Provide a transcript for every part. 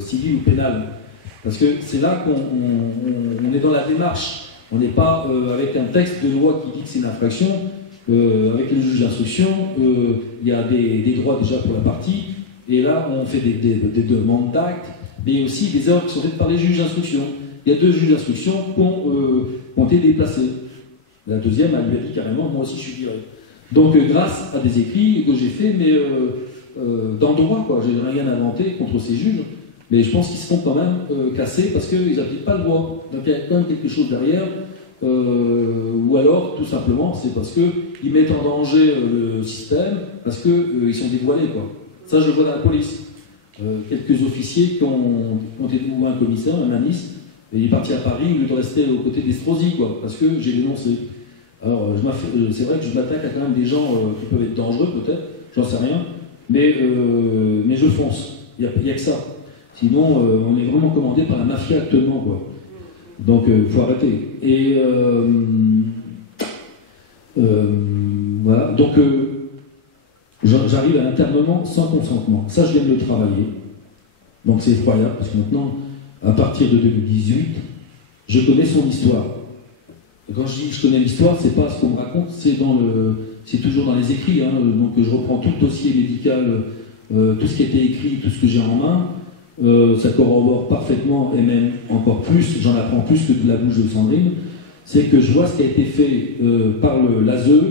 civile ou pénale. Parce que c'est là qu'on est dans la démarche. On n'est pas avec un texte de loi qui dit que c'est une infraction. Avec le juge d'instruction, il y a des droits déjà pour la partie. Et là, on fait des demandes d'actes, mais aussi des erreurs qui sont faites par les juges d'instruction. Il y a 2 juges d'instruction qui ont été déplacés. La deuxième, elle lui a dit carrément, moi aussi je suis viré. Donc, grâce à des écrits que j'ai faits, mais dans le droit, quoi. Je n'ai rien inventé contre ces juges, mais je pense qu'ils se font quand même casser parce qu'ils n'appliquent pas le droit. Donc, il y a quand même quelque chose derrière, ou alors, tout simplement, c'est parce qu'ils mettent en danger le système, parce qu'ils sont dévoilés, quoi. Ça, je le vois dans la police. Quelques officiers qui ont été, ou un commissaire, un ministre, et il est parti à Paris, au lieu de rester aux côtés d'Estrosi, quoi, parce que j'ai dénoncé. Alors, c'est vrai que je m'attaque à quand même des gens qui peuvent être dangereux, peut-être, j'en sais rien, mais je fonce. Il n'y a que ça. Sinon, on est vraiment commandé par la mafia actuellement, quoi. Donc, il faut arrêter. Et voilà. Donc, j'arrive à l'internement sans consentement. Ça, je viens de le travailler. Donc, c'est effroyable, parce que maintenant, à partir de 2018, je connais son histoire. Et quand je dis je connais l'histoire, c'est pas ce qu'on me raconte, c'est toujours dans les écrits. Hein. Donc, je reprends tout le dossier médical, tout ce qui a été écrit, tout ce que j'ai en main. Ça corrobore parfaitement, et même encore plus, j'en apprends plus que de la bouche de Sandrine, c'est que je vois ce qui a été fait par l'ASE,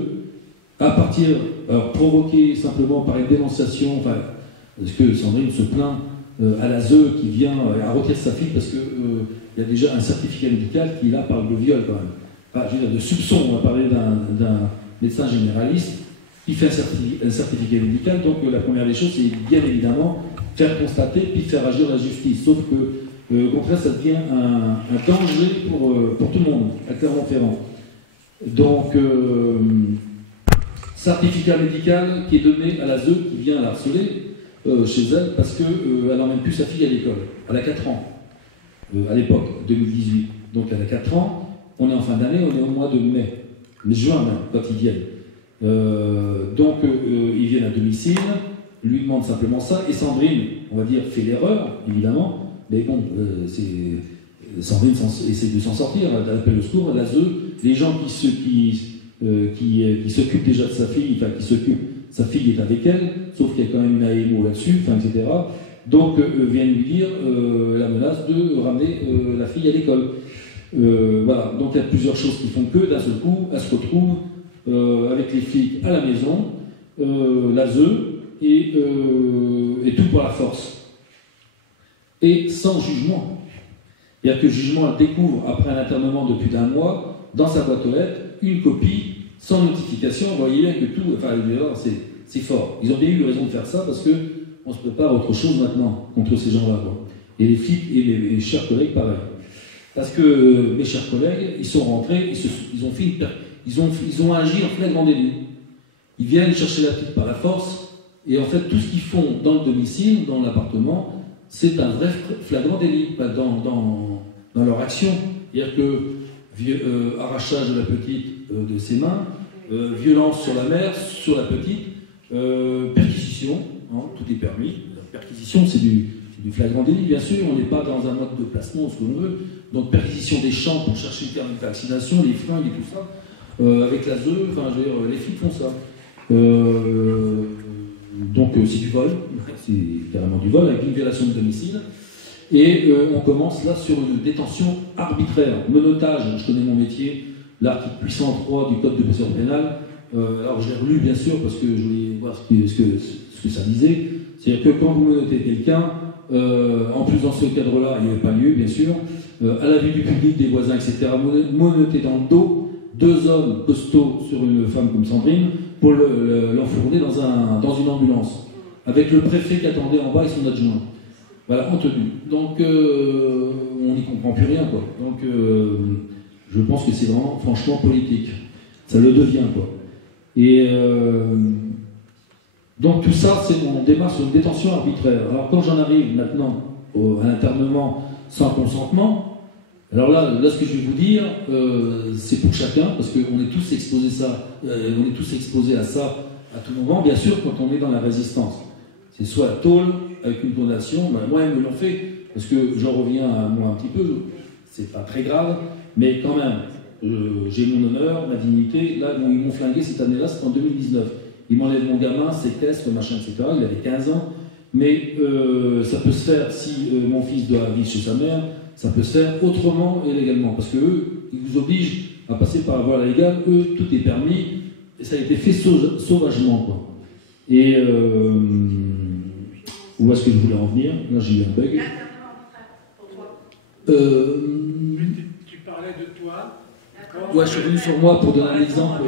à partir, alors provoqué simplement par une dénonciation, enfin, parce que Sandrine se plaint à l'ASE qui vient à retirer sa fille parce qu'il y a déjà un certificat médical qui là parle de viol quand même. Enfin, je veux dire, de soupçon, on va parler d'un médecin généraliste qui fait un certificat médical, donc la première des choses, c'est bien évidemment faire constater puis faire agir la justice. Sauf que, au contraire, ça devient un danger pour tout le monde, à Clermont-Ferrand. Donc, certificat médical qui est donné à l'ASE qui vient la harceler chez elle parce qu'elle n'emmène plus sa fille à l'école. Elle a 4 ans, à l'époque, 2018. Donc, elle a 4 ans. On est en fin d'année, on est au mois de mai. Mais juin, même, quand ils viennent. Donc, ils viennent à domicile, lui demande simplement ça, et Sandrine, on va dire, fait l'erreur, évidemment, mais bon, Sandrine essaie de s'en sortir, elle appelle le secours, l'ASE, les gens qui s'occupent déjà de sa fille, enfin, sa fille est avec elle, sauf qu'il y a quand même une AEMO là-dessus, enfin, etc. Donc, viennent lui dire la menace de ramener la fille à l'école. Voilà, donc il y a plusieurs choses qui font que, d'un seul coup, elle se retrouve avec les flics à la maison, l'ASE, et tout pour la force. Et sans jugement. C'est-à-dire que le jugement, elle découvre, après un internement de plus d'1 mois, dans sa boîte aux lettres, une copie, sans notification. Vous voyez bien que tout, enfin, c'est fort. Ils ont bien eu raison de faire ça, parce qu'on se prépare à autre chose maintenant, contre ces gens-là. Et les flics et les chers collègues, pareil. Parce que mes chers collègues, ils sont rentrés, ils ont agi en flagrant délit. Ils viennent chercher la petite par la force, et en fait, tout ce qu'ils font dans le domicile, dans l'appartement, c'est un vrai flagrant délit dans leur action. C'est-à-dire que arrachage de la petite de ses mains, violence sur la mère, sur la petite, perquisition, hein, tout est permis. La perquisition, c'est du flagrant délit, bien sûr, on n'est pas dans un mode de placement, ce qu'on veut. Donc, perquisition des champs pour chercher le terme de vaccination, les fringues et tout ça. Avec l'ASE, enfin, je veux dire, les flics font ça. Donc, c'est du vol, c'est carrément du vol, avec une violation de domicile. Et on commence là sur une détention arbitraire. Menottage, je connais mon métier, l'article 803 du Code de procédure pénale. Alors, je l'ai relu, bien sûr, parce que je voulais voir ce que ça disait. C'est-à-dire que quand vous menotez quelqu'un, en plus dans ce cadre-là, il n'y avait pas lieu, bien sûr, à la vue du public, des voisins, etc., menotter dans le dos 2 hommes costauds sur une femme comme Sandrine pour l'enfourner dans une ambulance, avec le préfet qui attendait en bas et son adjoint. Voilà, en tenue. Donc, on n'y comprend plus rien, quoi. Donc, je pense que c'est vraiment, franchement, politique. Ça le devient, quoi. Et donc, tout ça, on démarre sur une détention arbitraire. Alors, quand j'en arrive maintenant à l'internement sans consentement, alors là, ce que je vais vous dire, c'est pour chacun, parce qu'on est tous exposés à ça à tout moment, bien sûr, quand on est dans la résistance. C'est soit la tôle avec une condamnation, moi ils me l'ont fait, parce que j'en reviens à moi un petit peu, c'est pas très grave, mais quand même, j'ai mon honneur, ma dignité. Là, bon, ils m'ont flingué cette année-là, c'était en 2019. Ils m'enlèvent mon gamin, ses tests, machin, etc. Il avait 15 ans. Mais ça peut se faire si mon fils doit vivre chez sa mère, ça peut se faire autrement et légalement. Parce qu'eux, ils vous obligent à passer par la voie légale. Eux, tout est permis. Et ça a été fait sauvagement, quoi. Et où est-ce que je voulais en venir? Là, j'ai eu un bug. Pour toi. Tu parlais de toi. Ouais, je suis venu sur moi pour donner un exemple.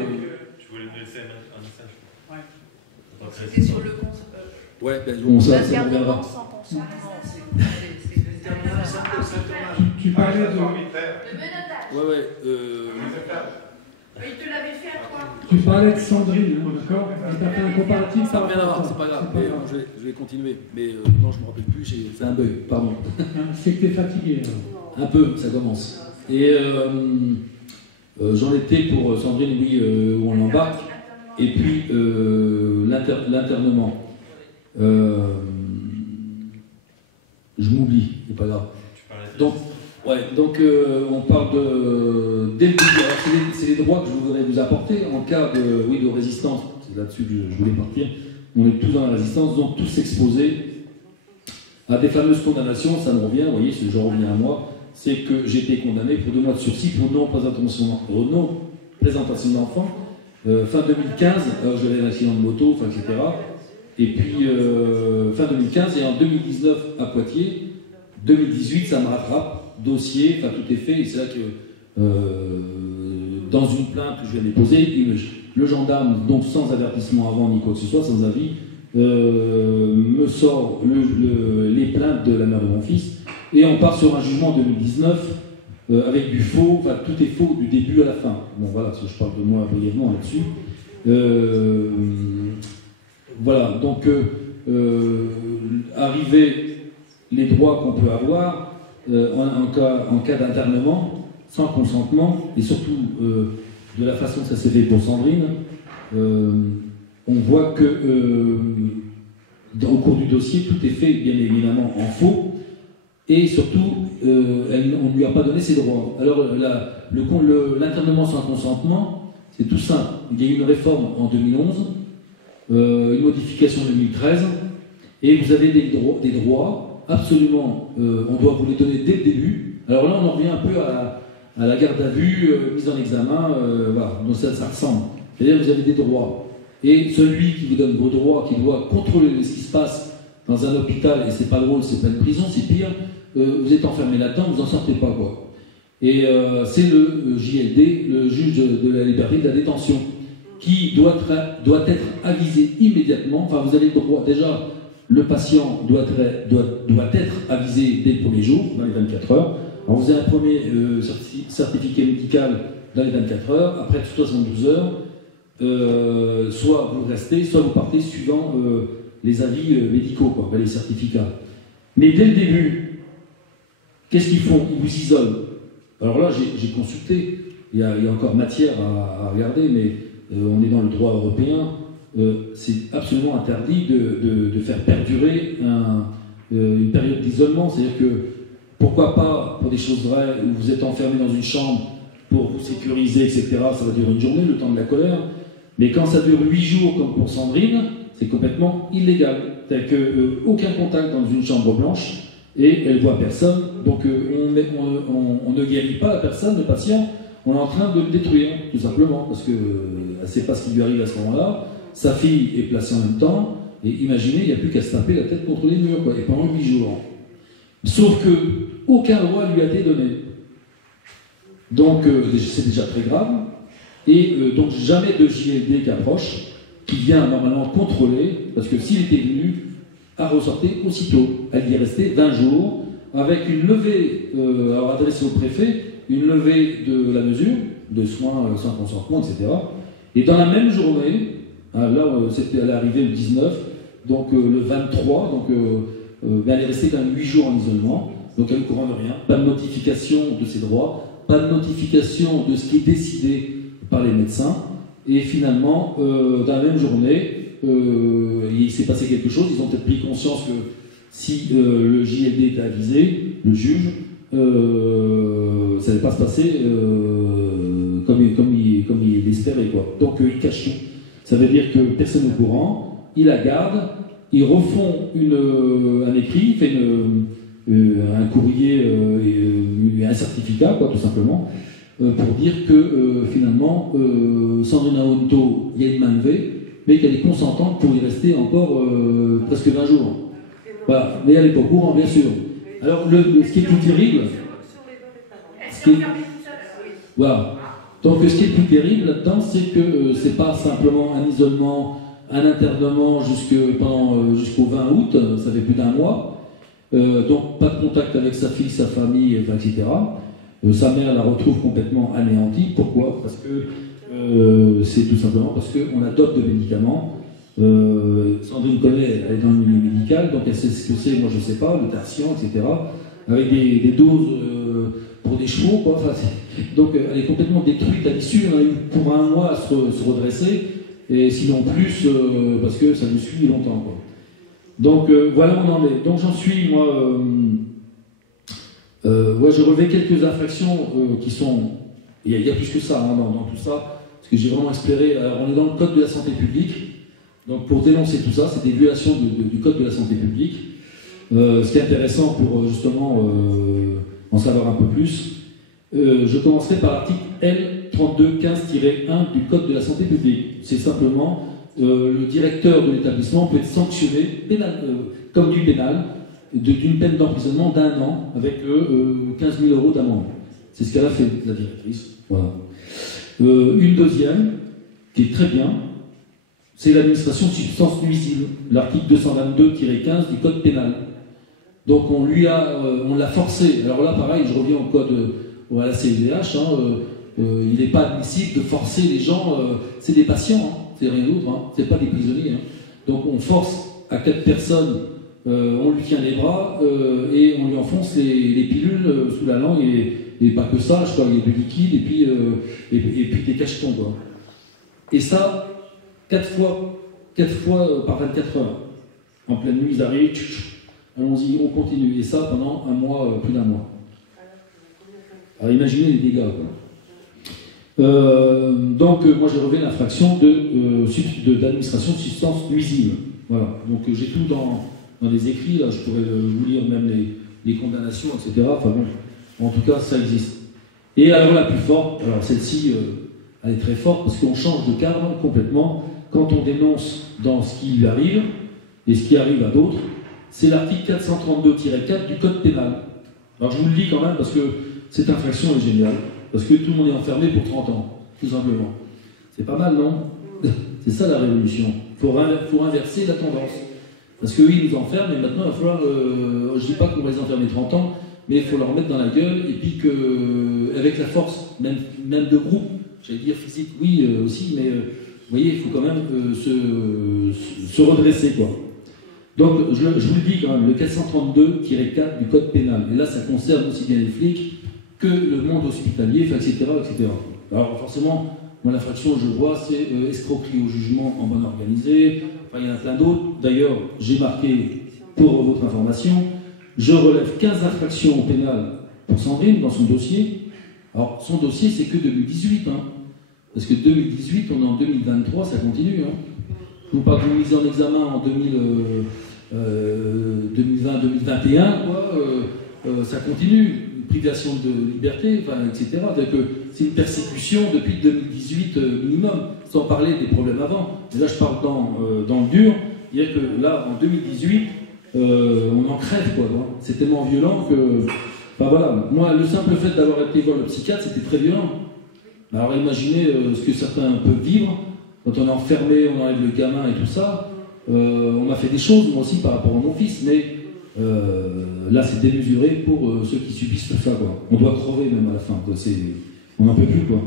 Tu voulais me laisser un message? Ouais. C'était sur le compte. Ouais, ben bon, ça me reviendra. L'internement sans consentement. Tu parlais de. Le menottage. Ouais. Il te l'avait fait à toi. Tu parlais de Sandrine, hein, d'accord? Tu as fait un comparatif. Ça n'a rien à voir, c'est pas grave. Mais, je vais continuer. Mais non, je ne me rappelle plus, j'ai fait un bug, pardon. C'est que tu es fatigué. Un peu, ça commence. Et j'en étais pour Sandrine, oui, où on l'embarque. Et puis l'internement. Je m'oublie, c'est pas grave. Donc, on parle de. Dès le début, c'est les droits que je voudrais vous apporter en cas de résistance. C'est là-dessus que je voulais partir. On est tous dans la résistance, donc tous exposés à des fameuses condamnations. Ça me revient, vous voyez, j'en reviens à moi. C'est que j'ai été condamné pour 2 mois de sursis pour non-présentation d'enfant. Fin 2015, j'avais un accident de moto, etc. Et puis, fin 2015, et en 2019 à Poitiers, 2018, ça me rattrape, dossier, tout est fait, et c'est là que, dans une plainte que je viens déposer, le gendarme, donc sans avertissement avant ni quoi que ce soit, sans avis, me sort les plaintes de la mère de mon fils, et on part sur un jugement en 2019, avec du faux, tout est faux du début à la fin. Bon voilà, je parle de moi brièvement là-dessus. Voilà, donc arriver les droits qu'on peut avoir en cas d'internement, sans consentement, et surtout de la façon que ça s'est fait pour Sandrine, on voit que au cours du dossier, tout est fait bien évidemment en faux, et surtout, on ne lui a pas donné ses droits. Alors, l'internement sans consentement, c'est tout simple. Il y a eu une réforme en 2011, une modification en 2013, et vous avez des droits, absolument, on doit vous les donner dès le début. Alors là, on en revient un peu à la garde à vue, mise en examen, voilà, donc ça ressemble. C'est-à-dire que vous avez des droits. Et celui qui vous donne vos droits, qui doit contrôler ce qui se passe dans un hôpital, et c'est pas drôle, c'est pas une prison, c'est pire, vous êtes enfermé là-dedans, vous n'en sortez pas, quoi. Et c'est le JLD, le juge de la liberté de la détention, qui doit être avisé immédiatement. Enfin, vous avez le droit, déjà, le patient doit être avisé dès le premier jour, dans les 24 heures. Alors, vous avez un premier certificat médical dans les 24 heures, après 72 heures, soit vous restez, soit vous partez suivant les avis médicaux, quoi, les certificats. Mais dès le début, qu'est-ce qu'ils font? Ils vous isolent. Alors là, j'ai consulté, il y a encore matière à regarder, mais on est dans le droit européen, c'est absolument interdit de faire perdurer une période d'isolement. C'est-à-dire que, pourquoi pas, pour des choses vraies, où vous êtes enfermé dans une chambre pour vous sécuriser, etc., ça va durer une journée, le temps de la colère, mais quand ça dure 8 jours, comme pour Sandrine, c'est complètement illégal. C'est-à-dire qu'aucun contact dans une chambre blanche, et elle ne voit personne, donc on ne guérit pas la personne, le patient, on est en train de le détruire, tout simplement, parce qu'elle ne sait pas ce qui lui arrive à ce moment-là, sa fille est placée en même temps, et imaginez, il n'y a plus qu'à se taper la tête contre les murs, quoi, et pendant 8 jours. Sauf que aucun droit lui a été donné. Donc c'est déjà très grave, et donc jamais de JLD qui approche, qui vient normalement contrôler, parce que s'il était venu, à ressortir aussitôt. Elle y est restée 20 jours, avec une levée, alors adressée au préfet, une levée de la mesure, de soins sans consentement, etc. Et dans la même journée, là, elle est arrivée le 19, donc le 23, donc elle est restée quand même 8 jours en isolement, donc elle ne couronne rien, pas de notification de ses droits, pas de notification de ce qui est décidé par les médecins, et finalement, dans la même journée, il s'est passé quelque chose, ils ont peut-être pris conscience que si le JLD était avisé, le juge, ça n'allait pas se passer comme il l'espérait, quoi. Donc il cache tout. Ça veut dire que personne n'est au courant, ils la gardent, ils refont un écrit, fait un courrier, un certificat, quoi, tout simplement, pour dire que finalement, Sandrine Aonto, il y a une main levée, mais qu'elle est consentante pour y rester encore presque 20 jours. Voilà. Mais elle n'est pas au courant, bien sûr. Alors, ce qui est plus terrible, voilà. Donc, ce qui est plus terrible là-dedans, c'est que c'est pas simplement un isolement, un internement jusqu'au 20 août, ça fait plus d'1 mois. Donc, pas de contact avec sa fille, sa famille, etc. Sa mère la retrouve complètement anéantie. Pourquoi? Parce que c'est tout simplement parce qu'on adopte des médicaments. Sandrine connaît, elle est dans le milieu médical, donc elle sait ce que c'est, moi je ne sais pas, le Tertian, etc. Avec des doses pour des chevaux, quoi. Enfin, donc elle est complètement détruite à l'issue. On a eu pour 1 mois à se redresser, et sinon plus, parce que ça nous suit longtemps, quoi. Donc voilà où on en est. Donc j'en suis, moi, j'ai relevé quelques infractions qui sont. Il y a plus que ça hein, dans tout ça, parce que j'ai vraiment espéré. Alors, on est dans le code de la santé publique, donc pour dénoncer tout ça, c'est des violations du code de la santé publique. Ce qui est intéressant pour justement en savoir un peu plus, je commencerai par l'article L3215-1 du code de la santé publique. C'est simplement le directeur de l'établissement peut être sanctionné comme du pénal, d'une peine d'emprisonnement d'1 an avec 15 000 € d'amende. C'est ce qu'elle a fait, la directrice. Voilà. Une deuxième, qui est très bien, c'est l'administration de substances nuisibles, l'article 222-15 du code pénal. Donc on l'a forcé. Alors là, pareil, je reviens au code à la CEDH. Il n'est pas admissible de forcer les gens. C'est des patients, hein, c'est rien d'autre. Hein, c'est pas des prisonniers. Hein. Donc on force à 4 personnes. On lui tient les bras et on lui enfonce les pilules sous la langue et pas que ça, je crois, il y a du liquide et puis des cachetons, quoi. Et ça, 4 fois par 24 heures. En pleine nuit, ils arrivent, allons-y, on continue. Et ça pendant 1 mois, plus d'1 mois. Alors imaginez les dégâts, quoi. Donc moi j'ai relevé l'infraction d'administration de substances nuisibles. Voilà. Donc j'ai tout dans les écrits, là je pourrais vous lire même les condamnations, etc. Enfin bon, en tout cas ça existe. Et alors la plus forte, alors celle-ci, elle est très forte parce qu'on change de cadre complètement quand on dénonce dans ce qui lui arrive et ce qui arrive à d'autres. C'est l'article 432-4 du code pénal. Alors je vous le lis quand même parce que cette infraction est géniale, parce que tout le monde est enfermé pour 30 ans, tout simplement. C'est pas mal, non? C'est ça la révolution. Il faut inverser la tendance. Parce qu'eux, ils nous enferment, et maintenant, il va falloir. Je ne dis pas qu'on va les enfermer 30 ans, mais il faut leur mettre dans la gueule, et puis avec la force, même de groupe, j'allais dire physique, oui, aussi, mais vous voyez, il faut quand même se redresser, quoi. Donc, je vous le dis quand même, le 432-4 du code pénal, et là, ça concerne aussi bien les flics que le monde hospitalier, etc., etc. Alors, forcément, moi, l'infraction que je vois, c'est escroquerie au jugement en bonne organisée. Enfin, il y en a plein d'autres. D'ailleurs, j'ai marqué, pour votre information, je relève 15 infractions au pénal pour Sandrine dans son dossier. Alors, son dossier, c'est que 2018. Hein, parce que 2018, on est en 2023, ça continue. Hein. Je vous parle de mise en examen en 2020-2021, quoi. Ça continue. Privation de liberté, enfin, etc. C'est une persécution depuis 2018 minimum, sans parler des problèmes avant. Mais là, je parle dans le dur. C'est-à-dire que là, en 2018, on en crève, quoi. Hein. C'est tellement violent que... Enfin, voilà. Moi, le simple fait d'avoir été voir le psychiatre, c'était très violent. Alors, imaginez ce que certains peuvent vivre quand on est enfermé, on enlève le gamin et tout ça. On m'a fait des choses, moi aussi, par rapport à mon fils, mais... là, c'est démesuré pour ceux qui subissent tout ça, quoi. On doit crever même à la fin, quoi. On n'en peut plus, quoi.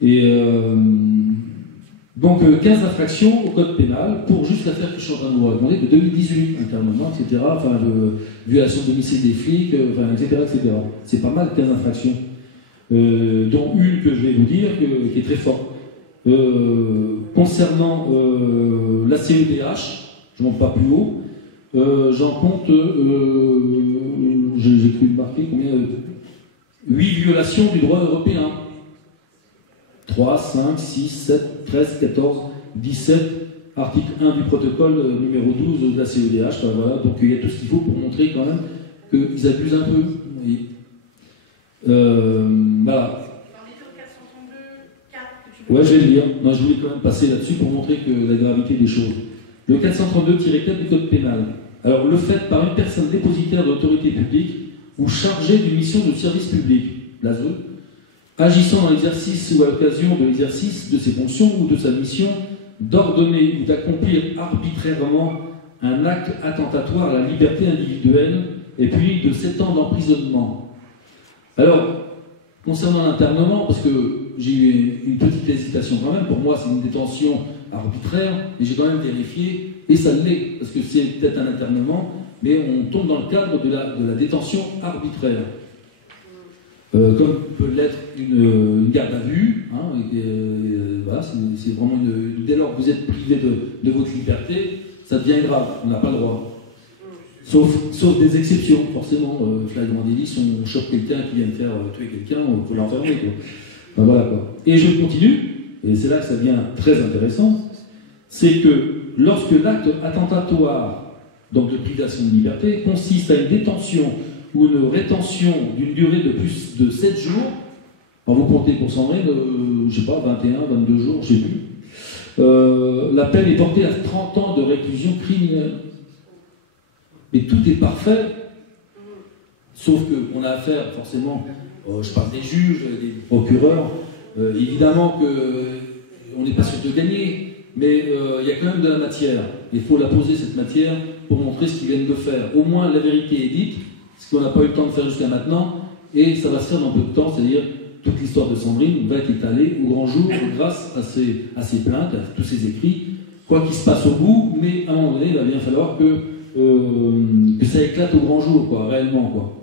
Et donc 15 infractions au code pénal pour juste l'affaire que je suis en train de vous raconter de 2018, internement, etc. Enfin, de violation de domicile des flics, enfin, etc., etc. C'est pas mal 15 infractions, dont une que je vais vous dire qui est très forte. Concernant la CEDH, je ne monte pas plus haut, j'en compte, j'ai cru marquer combien 8 violations du droit européen. 3, 5, 6, 7, 13, 14, 17, article 1 du protocole numéro 12 de la CEDH. Ben voilà, donc il y a tout ce qu'il faut pour montrer quand même qu'ils abusent un peu. Oui. Voilà. Ouais, je vais le lire. Non, je voulais quand même passer là-dessus pour montrer que la gravité des choses. Le 432-4 du Code pénal. Alors, le fait par une personne dépositaire de l'autorité publique ou chargée d'une mission de service public, l'ASE, agissant dans l'exercice ou à l'occasion de l'exercice de ses fonctions ou de sa mission, d'ordonner ou d'accomplir arbitrairement un acte attentatoire à la liberté individuelle et puis de 7 ans d'emprisonnement. Alors, concernant l'internement, parce que j'ai eu une petite hésitation quand même, pour moi c'est une détention arbitraire, mais j'ai quand même vérifié, et ça l'est, parce que c'est peut-être un internement, mais on tombe dans le cadre de la détention arbitraire. Comme peut l'être une garde à vue, hein, voilà, c'est vraiment dès lors que vous êtes privé de votre liberté, ça devient grave, on n'a pas le droit. Sauf des exceptions, forcément. Flagrant délit, si on chope quelqu'un qui vient de faire tuer quelqu'un, il faut l'enfermer. Enfin, voilà, quoi. Et je continue, et c'est là que ça devient très intéressant, c'est que lorsque l'acte attentatoire, donc de privation de liberté, consiste à une détention ou une rétention d'une durée de plus de 7 jours, alors vous comptez pour Sandrine, je ne sais pas, 21, 22 jours, je ne sais plus, la peine est portée à 30 ans de réclusion criminelle. Mais tout est parfait, sauf qu'on a affaire forcément, je parle des juges, des procureurs, évidemment qu'on n'est pas sûr de gagner, mais il y a quand même de la matière. Il faut la poser, cette matière, pour montrer ce qu'ils viennent de faire. Au moins la vérité est dite, ce qu'on n'a pas eu le temps de faire jusqu'à maintenant, et ça va se faire dans peu de temps, c'est-à-dire toute l'histoire de Sandrine va être étalée au grand jour grâce à ses plaintes, à tous ses écrits, quoi qu'il se passe au bout, mais à un moment donné, il va bien falloir que ça éclate au grand jour, quoi, réellement, quoi.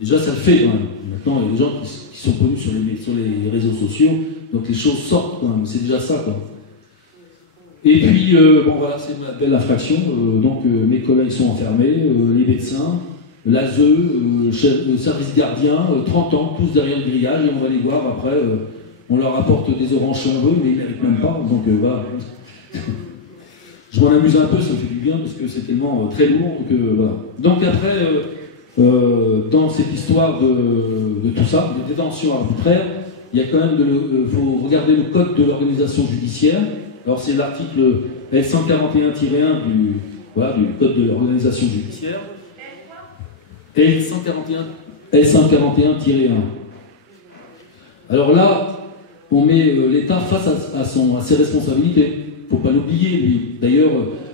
Déjà, ça le fait, quand même. Maintenant, il y a des gens qui sont connus sur les réseaux sociaux, donc les choses sortent, quand même. C'est déjà ça, quoi. Et puis, bon, voilà, c'est une belle infraction. Donc, mes collègues sont enfermés, les médecins, l'ASE, le service gardien, 30 ans, tous derrière le grillage, et on va les voir après. On leur apporte des oranges cheveux, mais ils ne méritent même pas. Donc, voilà. Je m'en amuse un peu, ça me fait du bien, parce que c'est tellement très lourd que voilà. Donc après, dans cette histoire de tout ça, de détention arbitraire, il y a quand même faut regarder le code de l'organisation judiciaire. Alors c'est l'article L141-1 du code de l'organisation judiciaire. L141-1. Alors là, on met l'État face à ses responsabilités. Il ne faut pas l'oublier, lui. D'ailleurs,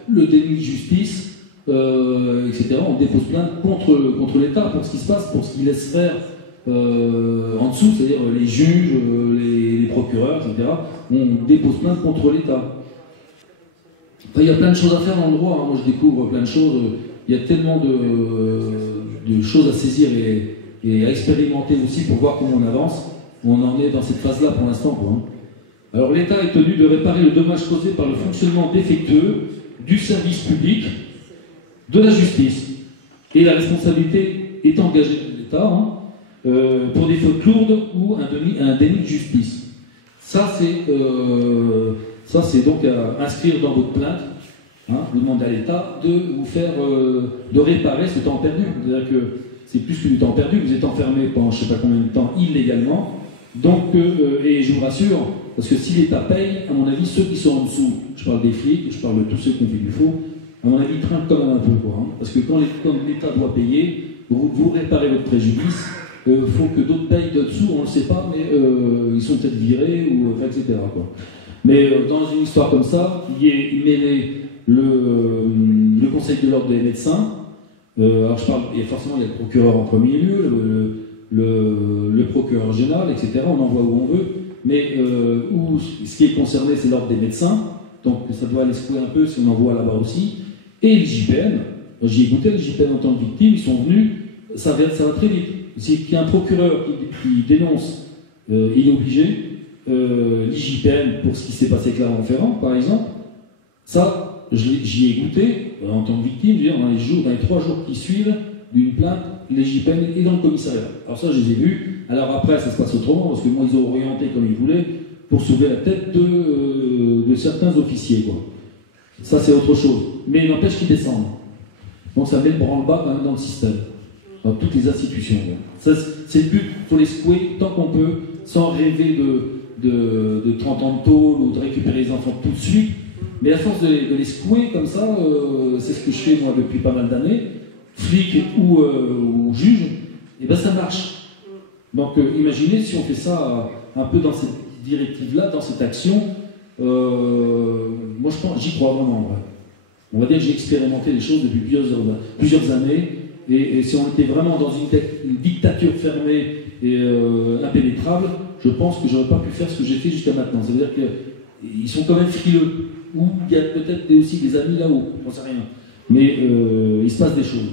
le déni de justice, etc., on dépose plainte contre l'État pour ce qui se passe, pour ce qu'il laisse faire en dessous, c'est-à-dire les juges, les procureurs, etc. On dépose plainte contre l'État. Enfin, il y a plein de choses à faire dans le droit. Hein. Moi, je découvre plein de choses. Il y a tellement de choses à saisir et à expérimenter aussi pour voir comment on avance. On en est dans cette phase-là pour l'instant, quoi. Hein. Alors l'État est tenu de réparer le dommage causé par le fonctionnement défectueux du service public, de la justice. Et la responsabilité est engagée de l'État pour des fautes lourdes ou un déni de justice. Ça c'est donc à inscrire dans votre plainte. Vous demandez à l'État de vous faire, de réparer ce temps perdu. C'est-à-dire que c'est plus que du temps perdu. Vous êtes enfermé pendant je ne sais pas combien de temps illégalement. Donc, et je vous rassure, parce que si l'État paye, à mon avis, ceux qui sont en dessous, je parle des flics, je parle de tous ceux qui ont fait du faux, à mon avis, ils trinquent quand même un peu, quoi. Hein, parce que quand l'État doit payer, vous réparez votre préjudice, il faut que d'autres payent de dessous, on ne le sait pas, mais ils sont peut-être virés, etc. Quoi. Mais dans une histoire comme ça, il est mêlé le Conseil de l'ordre des médecins, alors je parle, et forcément il y a le procureur en premier lieu, le procureur général, etc. On envoie où on veut, mais ce qui est concerné, c'est l'ordre des médecins, donc ça doit aller secouer un peu si on envoie là-bas aussi, et l'IJPN. J'y ai goûté, l'IJPN en tant que victime, ils sont venus, ça va très vite. S'il y a un procureur qui dénonce, il est obligé, l'IJPN pour ce qui s'est passé à Clermont-Ferrand, par exemple, ça, j'y ai goûté en tant que victime, je veux dire, dans les 3 jours qui suivent d'une plainte, l'IJPN est dans le commissariat. Alors ça, je les ai vus. Alors après, ça se passe autrement, parce que moi, ils ont orienté comme ils voulaient pour sauver la tête de certains officiers, quoi. Ça, c'est autre chose. Mais il n'empêche qu'ils descendent. Donc ça met le branle-bas quand même dans le système, dans toutes les institutions. Ça, c'est le but, il faut les secouer tant qu'on peut, sans rêver de 30 ans de tôle ou de récupérer les enfants tout de suite. Mais à force de les secouer comme ça, c'est ce que je fais moi depuis pas mal d'années, flic ou juge, et ben ça marche. Donc imaginez si on fait ça un peu dans cette directive-là, dans cette action, moi je pense, j'y crois vraiment. Ouais. On va dire que j'ai expérimenté les choses depuis plusieurs années, et si on était vraiment dans une dictature fermée et impénétrable, je pense que j'aurais pas pu faire ce que j'ai fait jusqu'à maintenant. Ça veut dire qu'ils sont quand même frileux, ou il y a peut-être aussi des amis là-haut, j'en sais rien. Mais il se passe des choses.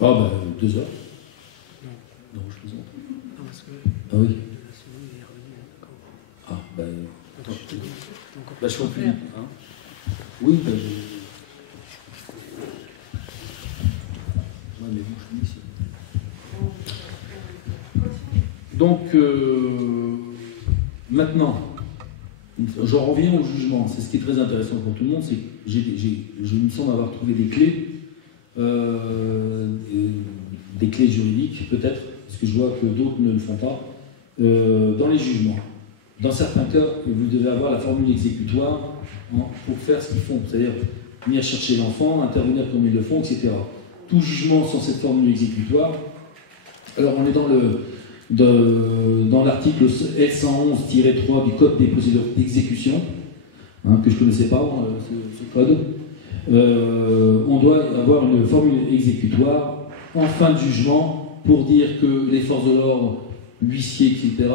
Ah ben, 2 heures. Non, je plaisante. Ah oui. Ah ben... Là, je continue. Hein. Oui, ben je... Ouais, mais bon, je finis ici. Donc, maintenant, je reviens au jugement. C'est ce qui est très intéressant pour tout le monde, c'est que je me semble avoir trouvé des clés juridiques, peut-être, parce que je vois que d'autres ne le font pas, dans les jugements. Dans certains cas, vous devez avoir la formule exécutoire pour faire ce qu'ils font, c'est-à-dire venir chercher l'enfant, intervenir comme ils le font, etc. Tout jugement sans cette formule exécutoire. Alors on est dans l'article L111-3 du Code des procédures d'exécution, que je ne connaissais pas, ce code. On doit avoir une formule exécutoire en fin de jugement pour dire que les forces de l'ordre, l'huissier, etc.,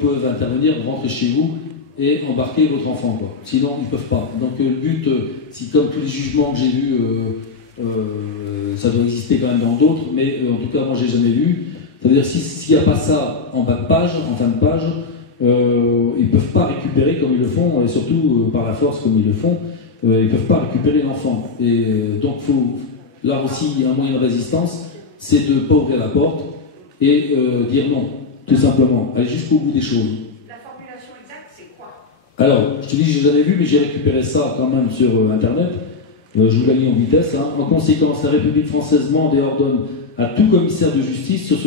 peuvent intervenir, rentrer chez vous et embarquer votre enfant, quoi. Sinon, ils ne peuvent pas. Donc le but, si comme tous les jugements que j'ai vus, ça doit exister quand même dans d'autres, mais en tout cas, moi, je n'ai jamais vu. Ça veut dire s'il n'y a pas ça en bas de page, en fin de page, ils ne peuvent pas récupérer comme ils le font, et surtout par la force comme ils le font, ils ne peuvent pas récupérer l'enfant. Et donc, là aussi, il y a un moyen de résistance, c'est de ne pas ouvrir la porte et dire non, tout simplement, aller jusqu'au bout des choses. La formulation exacte, c'est quoi? Alors, je te dis, je n'ai jamais vu, mais j'ai récupéré ça quand même sur Internet. Je vous l'ai mis en vitesse. En conséquence, la République française demande et ordonne à tout commissaire de justice sur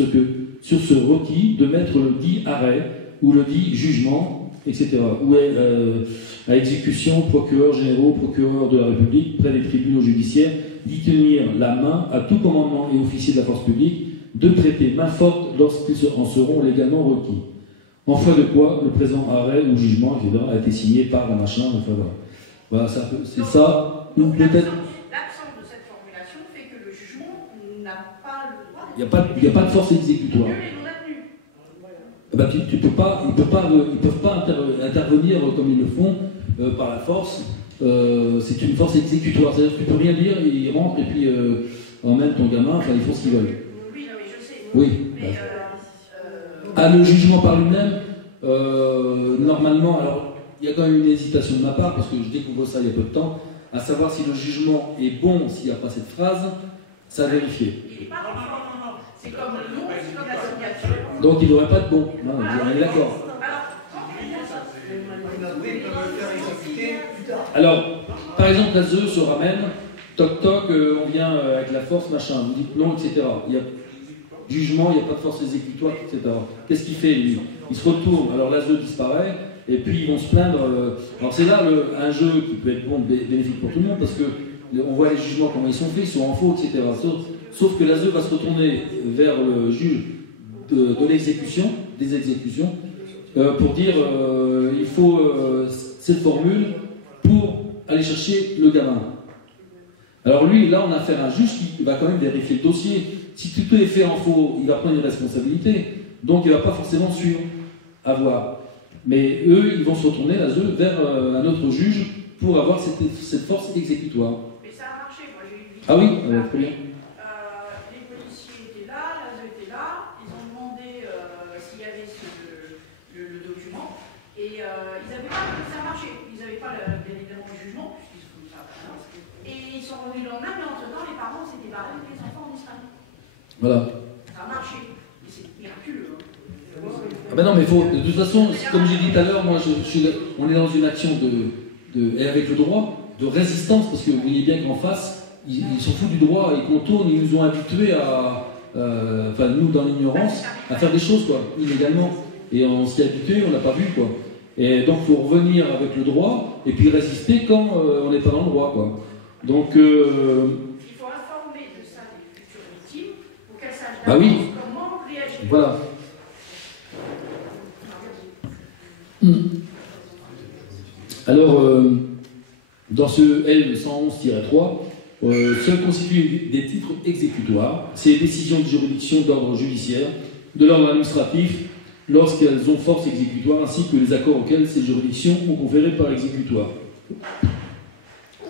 ce requis de mettre le dit arrêt ou le dit jugement, etc. Ou à exécution, procureurs généraux, procureurs de la République, près des tribunaux judiciaires, d'y tenir la main à tout commandement et officier de la force publique, de traiter main forte lorsqu'ils en seront légalement requis. En foi de quoi, le présent arrêt ou jugement, etc., a été signé par un machin, enfin voilà. Voilà, c'est ça, ou peut-être... L'absence de cette formulation fait que le jugement n'a pas le droit... Il n'y a pas de force exécutoire. Tu peux pas, ils ne peuvent pas intervenir comme ils le font par la force. C'est une force exécutoire. C'est-à-dire que tu ne peux rien dire, ils rentrent et puis emmènent ton gamin, enfin ils font ce qu'ils veulent. Oui, non, mais je sais. Oui. Le jugement par lui-même, normalement, alors il y a quand même une hésitation de ma part, parce que je découvre ça il y a peu de temps, à savoir si le jugement est bon s'il n'y a pas cette phrase, ça a vérifié. Il n'est pas bon. C'est comme le nom, c'est comme la signature. Donc il ne devrait pas être bon. Non, on est d'accord. Alors, par exemple, la ZEU se ramène, toc toc, on vient avec la force, machin, vous dites non, etc. Il y a jugement, il n'y a pas de force exécutoire, etc. Qu'est-ce qu'il fait, lui? Il se retourne, alors la ZEU disparaît, et puis ils vont se plaindre. Alors c'est là un jeu qui peut être bon, bénéfique pour tout le monde, parce que on voit les jugements, comment ils sont faits, ils sont en faux, etc. Sauf que la ZEU va se retourner vers le juge de l'exécution, des exécutions, pour dire il faut cette formule pour aller chercher le gamin. Alors lui, là, on a affaire à un juge qui va quand même vérifier le dossier. Si tout est fait en faux, il va prendre une responsabilité, donc il ne va pas forcément suivre, avoir. Mais eux, ils vont se retourner, la ZEU, vers un autre juge pour avoir cette force exécutoire. Mais ça a marché, moi j'ai eu une vidéo. Ah oui, très bien. Les policiers étaient là, la ZEU était là, ils ont demandé s'il y avait Et ils n'avaient pas ça marché. Ils n'avaient pas bien évidemment le jugement, puisqu'ils se font ça à l'avance. Et ils sont revenus le lendemain, mais entre-temps, les parents s'étaient barrés avec les enfants en Espagne. Voilà. Ça a marché. Et c'est miraculeux. Ah ben non, mais faut, de toute façon, comme j'ai dit tout à l'heure, moi, on est dans une action et avec le droit, de résistance, parce que vous voyez bien qu'en face, ils s'en foutent du droit, ils contournent, ils nous ont habitués à, enfin nous dans l'ignorance, à faire des choses, quoi, illégalement. Et on s'y est habitué, on l'a pas vu, quoi. Et donc il faut revenir avec le droit, et puis résister quand on n'est pas dans le droit, quoi. Donc... il faut informer de ça les futures victimes, pour qu'elles sachent bah oui. comment réagir. Voilà. Alors, dans ce L111-3, se constituent des titres exécutoires, ces décisions de juridiction d'ordre judiciaire, de l'ordre administratif, lorsqu'elles ont force exécutoire, ainsi que les accords auxquels ces juridictions ont conféré par exécutoire.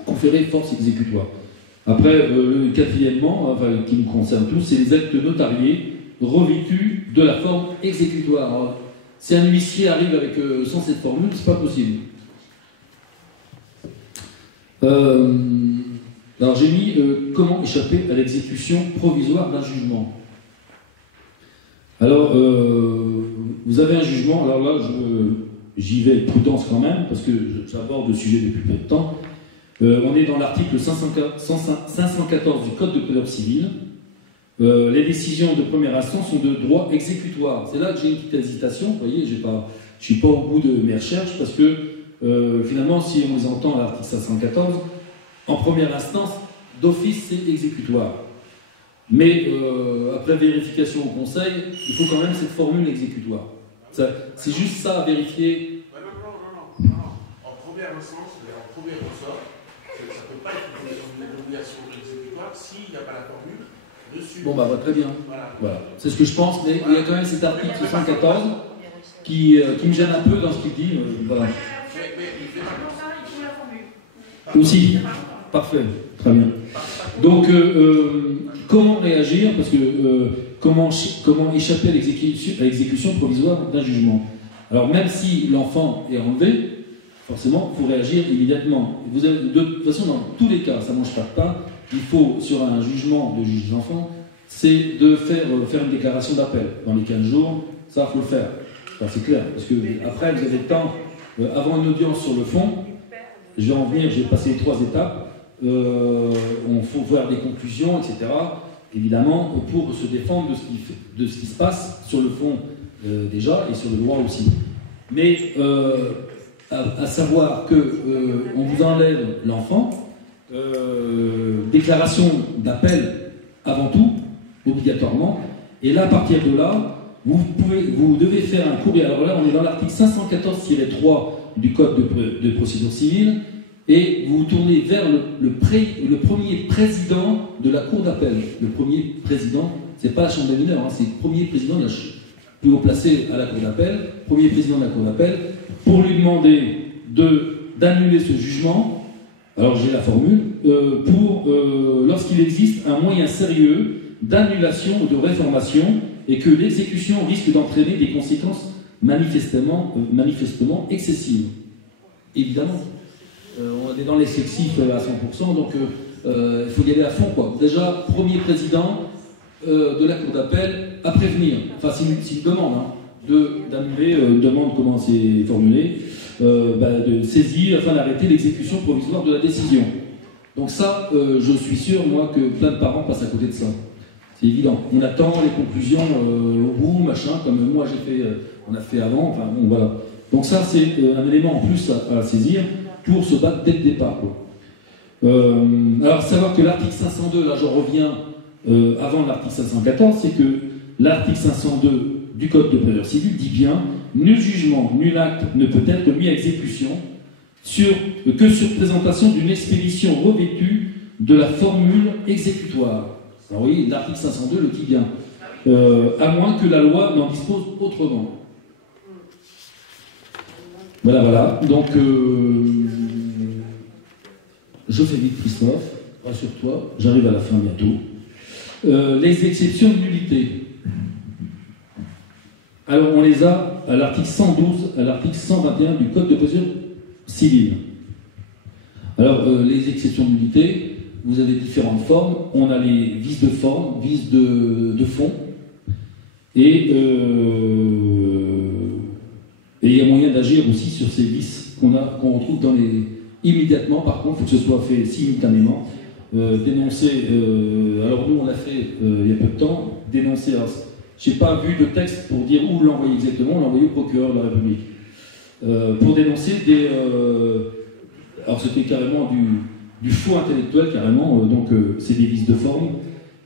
Conféré force exécutoire. Après, le quatrièmement, enfin, qui nous concerne tous, c'est les actes notariés revêtus de la forme exécutoire. Alors, si un huissier arrive avec, sans cette formule, c'est pas possible. Alors j'ai mis comment échapper à l'exécution provisoire d'un jugement. Alors vous avez un jugement, alors là j'y vais avec prudence quand même, parce que j'aborde le sujet depuis peu de temps. On est dans l'article 514 du Code de procédure civile. Les décisions de première instance sont de droit exécutoire. C'est là que j'ai une petite hésitation, vous voyez, je ne suis pas au bout de mes recherches, parce que finalement, si on les entend à l'article 514, en première instance, d'office, c'est exécutoire. Mais après vérification au Conseil, il faut quand même cette formule exécutoire. C'est juste ça à vérifier. Non. En première instance, en premier ressort, ça ne peut pas être une obligation exécutoire s'il n'y a pas la formule dessus. Bon, bah très bien. Voilà. C'est ce que je pense, mais il y a quand même cet article 514 qui me gêne un peu dans ce qu'il dit. Voilà. Aussi. Parfait. Très bien. Donc, comment réagir? Parce que comment échapper à l'exécution provisoire d'un jugement? Alors, même si l'enfant est enlevé, forcément, il faut réagir immédiatement. Vous avez, de toute façon, dans tous les cas, ça ne mange pas de pain. Il faut, sur un jugement de juge d'enfant, c'est de faire une déclaration d'appel. Dans les 15 jours, ça, il faut le faire. Enfin, c'est clair. Parce que après, vous avez le temps, avant une audience sur le fond, je vais en venir, j'ai passé les 3 étapes. On faut voir des conclusions, etc. Évidemment, pour se défendre de ce qui se passe sur le fond déjà et sur le droit aussi. Mais à savoir que on vous enlève l'enfant, déclaration d'appel avant tout, obligatoirement. Et là, à partir de là, vous devez faire un courrier. Alors là, on est dans l'article 514-3 du Code de procédure civile. Et vous vous tournez vers le premier président de la cour d'appel. Le premier président, c'est pas la chambre des mineurs, hein, c'est le premier président de la plus haut placé à la cour d'appel, premier président de la cour d'appel, pour lui demander d'annuler ce jugement. Alors j'ai la formule, lorsqu'il existe un moyen sérieux d'annulation ou de réformation et que l'exécution risque d'entraîner des conséquences manifestement excessives. Évidemment. On est dans les sexifs à 100%, donc il faut y aller à fond, quoi. Déjà, premier président de la cour d'appel à prévenir, enfin s'il demande d'annuler, demande comment c'est formulé, de saisir afin d'arrêter l'exécution provisoire de la décision. Donc ça, je suis sûr, moi, que plein de parents passent à côté de ça. C'est évident. On attend les conclusions au bout, machin, comme moi on a fait avant, enfin bon, voilà. Donc ça, c'est un élément en plus à saisir pour se battre dès le départ, quoi. Alors, savoir que l'article 502, là je reviens avant l'article 514, c'est que l'article 502 du Code de procédure civile dit bien « Nul jugement, nul acte ne peut être mis à exécution que sur présentation d'une expédition revêtue de la formule exécutoire. » Alors oui, l'article 502 le dit bien. À moins que la loi n'en dispose autrement. Voilà. Donc, je fais vite, Christophe. Rassure-toi, j'arrive à la fin bientôt. Les exceptions de nullité. Alors on les a à l'article 112, à l'article 121 du Code de procédure civile. Alors les exceptions d'unité, vous avez différentes formes. On a les vices de forme, vices de fond, et il y a moyen d'agir aussi sur ces vices qu'on retrouve dans les... Immédiatement, par contre, il faut que ce soit fait simultanément. Dénoncer, alors nous on l'a fait il y a peu de temps, dénoncer, je n'ai pas vu de texte pour dire où l'envoyer exactement, on l'a envoyé au procureur de la République. Pour dénoncer des... alors c'était carrément du faux intellectuel, carrément, donc c'est des vices de forme.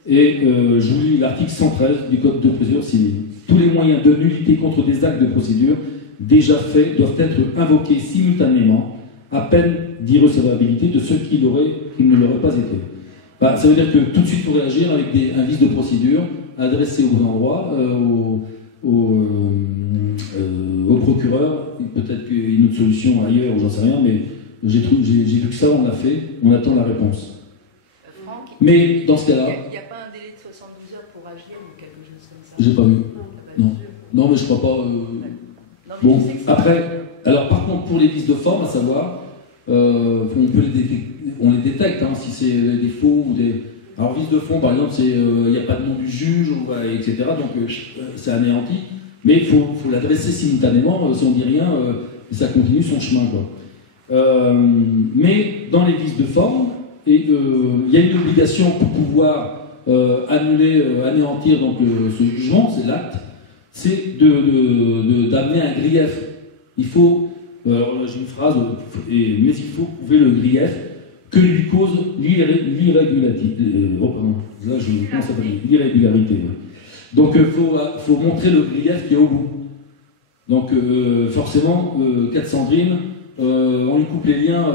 Et je vous lis l'article 113 du Code de procédure civile. Tous les moyens de nullité contre des actes de procédure déjà faits doivent être invoqués simultanément à peine d'irrecevabilité de ceux qui ne l'auraient pas été. Bah, ça veut dire que tout de suite, il faut réagir avec un vice de procédure adressé au bon endroit, au procureur. Peut-être qu'il y a une autre solution ailleurs, j'en sais rien, mais j'ai vu que ça, on l'a fait, on attend la réponse. Franck, mais dans ce cas-là... Il n'y a pas un délai de 72 heures pour agir ou quelque chose comme ça? J'ai pas vu. Non. Non, mais je crois pas... Bon, après... Alors par contre, pour les vices de forme, à savoir, on les détecte, hein, si c'est des faux ou des... Alors vices de fond, par exemple, il n'y a pas de nom du juge, etc. Donc c'est anéanti. Mais il faut l'adresser simultanément, si on ne dit rien, ça continue son chemin, quoi. Mais dans les vices de forme, il y a une obligation pour pouvoir anéantir donc, ce jugement, c'est l'acte, c'est d'amener un grief. Il faut, alors là j'ai une phrase, mais il faut prouver le grief que lui cause l'irrégularité. Là je commence à parler l'irrégularité. Ouais. Donc il faut montrer le grief qui est au bout. Donc forcément, 400 Sandrine, on lui coupe les liens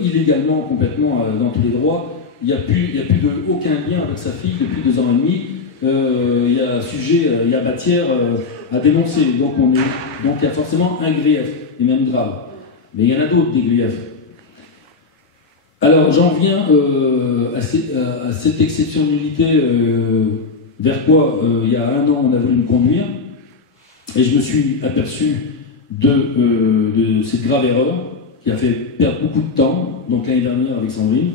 illégalement, complètement dans tous les droits. Il n'y a plus aucun lien avec sa fille depuis 2 ans et demi. Il y a sujet, il y a matière à dénoncer. Donc il y a forcément un grief, et même grave. Mais il y en a d'autres, des griefs. Alors j'en viens à cette exception d'unité vers quoi, il y a 1 an, on a voulu me conduire. Et je me suis aperçu de cette grave erreur qui a fait perdre beaucoup de temps, donc l'année dernière avec Sandrine.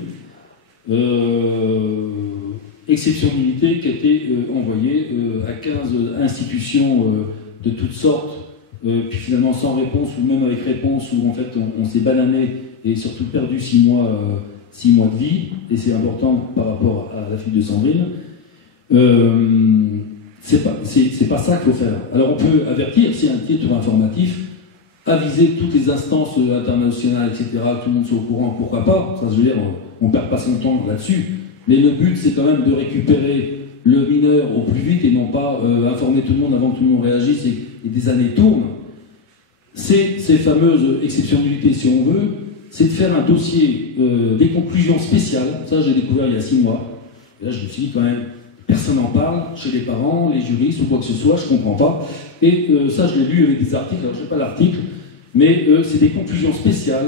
Exception d'unité qui a été envoyée à 15 institutions de toutes sortes, puis finalement sans réponse ou même avec réponse, où en fait on s'est banané et surtout perdu 6 mois de vie, et c'est important par rapport à la fille de Sandrine. C'est pas ça qu'il faut faire. Alors on peut avertir, si un titre informatif, aviser toutes les instances internationales, etc., que tout le monde soit au courant, pourquoi pas, ça je veux dire, on perd pas son temps là-dessus, mais le but c'est quand même de récupérer le mineur au plus vite et non pas informer tout le monde avant que tout le monde réagisse et des années tournent. Ces fameuses exceptions d'unité, si on veut, c'est de faire un dossier des conclusions spéciales, ça j'ai découvert il y a 6 mois, et là je me suis dit quand même, personne n'en parle, chez les parents, les juristes ou quoi que ce soit, je ne comprends pas. Et ça, je l'ai lu avec des articles, alors je n'ai pas l'article, mais c'est des conclusions spéciales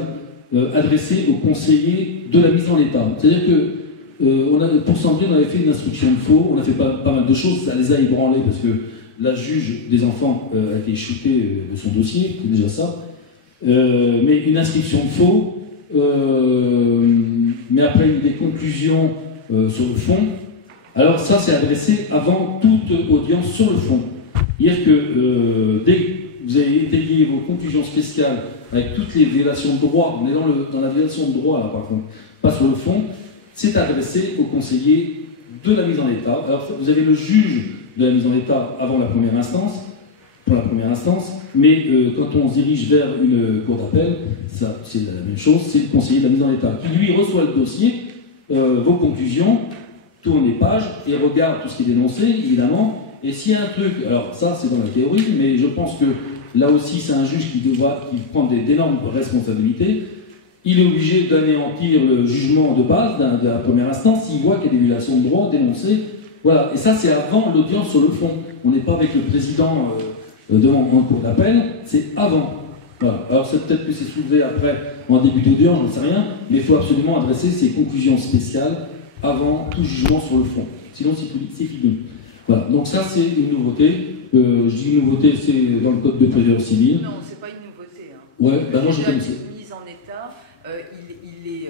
adressées aux conseillers de la mise en état. C'est-à-dire que pour Sandrine, on avait fait une instruction de faux, on a fait pas mal de choses, ça les a ébranlés parce que la juge des enfants a été shootée de son dossier, c'est déjà ça. Mais une inscription de faux, mais après des conclusions sur le fond. Alors ça, c'est adressé avant toute audience sur le fond. C'est-à-dire que dès que vous avez étayé vos conclusions spéciales avec toutes les violations de droit, on est dans la violation de droit là par contre, pas sur le fond, c'est adressé aux conseillers de la mise en état. Alors vous avez le juge de la mise en état avant la première instance, pour la première instance, mais quand on se dirige vers une cour d'appel, ça c'est la même chose, c'est le conseiller de la mise en état qui lui reçoit le dossier, vos conclusions, tourne les pages et regarde tout ce qui est dénoncé, évidemment. Et s'il y a un truc, alors ça c'est dans la théorie, mais je pense que là aussi c'est un juge qui prend d'énormes responsabilités. Il est obligé d'anéantir le jugement de base de la première instance s'il voit qu'il y a des violations de droit dénoncées. Voilà. Et ça c'est avant l'audience sur le fond. On n'est pas avec le président devant un cour d'appel, c'est avant. Voilà. Alors c'est peut-être que c'est soulevé après en début d'audience, je ne sais rien, mais il faut absolument adresser ces conclusions spéciales avant tout jugement sur le fond. Sinon, c'est fini. Voilà. Donc ça, c'est une nouveauté. Je dis nouveauté, c'est dans le code de procédure civile. Non, c'est pas une nouveauté. Hein. Ouais, bah moi je Déjà, connaissais. une mise en état, il est.